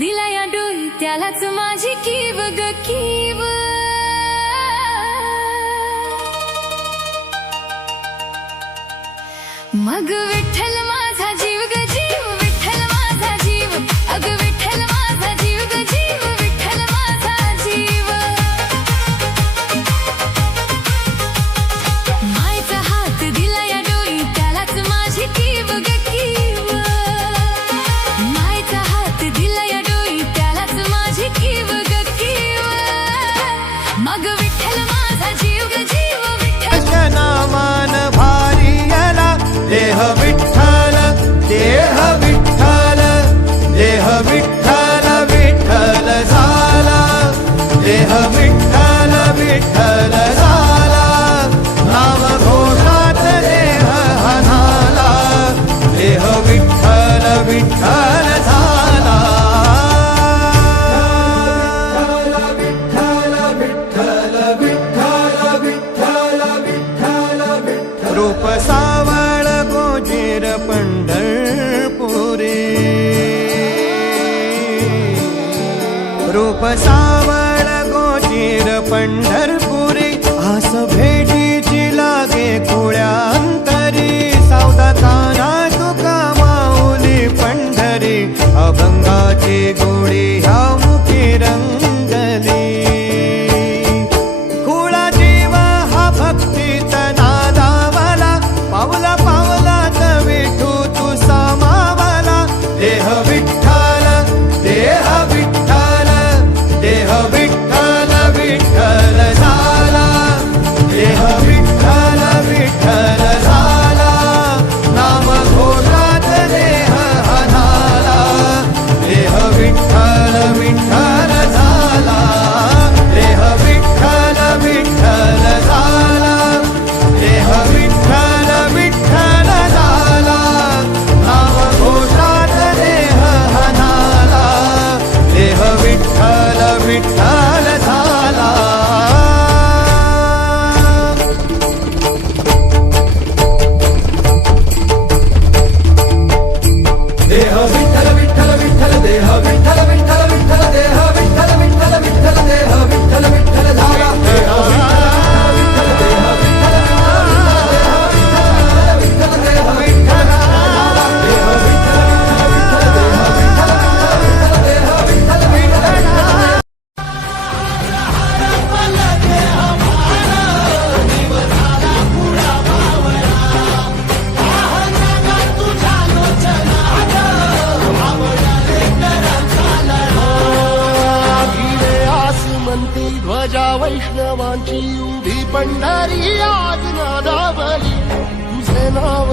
दिला या डोई त्यालाच माझी कीव ग कीव. मग विठ्ठल माझा जीव ग जीव, विठ्ठल माझा जीव, अग विठ्ठल माझा जीव ग जीव, विठ्ठल माझा जीव. मायचा हात दिला या डोई त्यालाच माझी कीव ग कीव. मायचा हात दिला या डोई त्यालाच माझी कीव ग कीव. मग विठ्ठल माझा जीव ग जीव, विठ्ठल नामान भारी याला देह विठ्ठल, देह विठ्ठल, देह विठ्ठल विठ्ठल झाला, देह विठ्ठल विठ्ठल झाला. नाम घोषात देह हनाला, देह विठ्ठल विठ्ठल झाला. रूप सावळ गोजीर पंढरपुरी, रूप सावळ गोजीर पंढरपुरी. आस भेटीची लागे खुळ्या अंतरी, सावधा काना तुका माऊली पंढरी. अभंगाची गोळी ह्या मुखी रंगली, खुळा जीव हा भक्तीत नादावला. पावला पावलात विठू तू सामावला. देह विठ्ठल, देह विठ्ठल, देह विठ्ठल विठ्ठल झाला, देह विठ्ठल विठ्ठल झाला. नाम घोषात देह हनाला, देह विठ्ठल विठ्ठल झाला, देह विठ्ठल विठ्ठल झाला, देह विठ्ठल विठ्ठल झाला. नाम घोषात देह हनाला, देह विठ्ठल विठ्ठल झाला. देह विठ्ठल विठ्ठल विठ्ठल, देह विठ्ठल विठ्ठल विठ्ठल, देह विठ्ठल विठ्ठल विठ्ठल, देह विठ्ठल विठ्ठल झाला. देह विठ्ठल देह विठ्ठल विठ्ठल, देह विठ्ठल देह विठ्ठल झाला. देह विठ्ठल विठ्ठल, देह विठ्ठल विठ्ठल, देह विठ्ठल विठ्ठल. आसमंती ध्वजा वैष्णवांची उभी पंढरी आज नादावली. तुझे नाव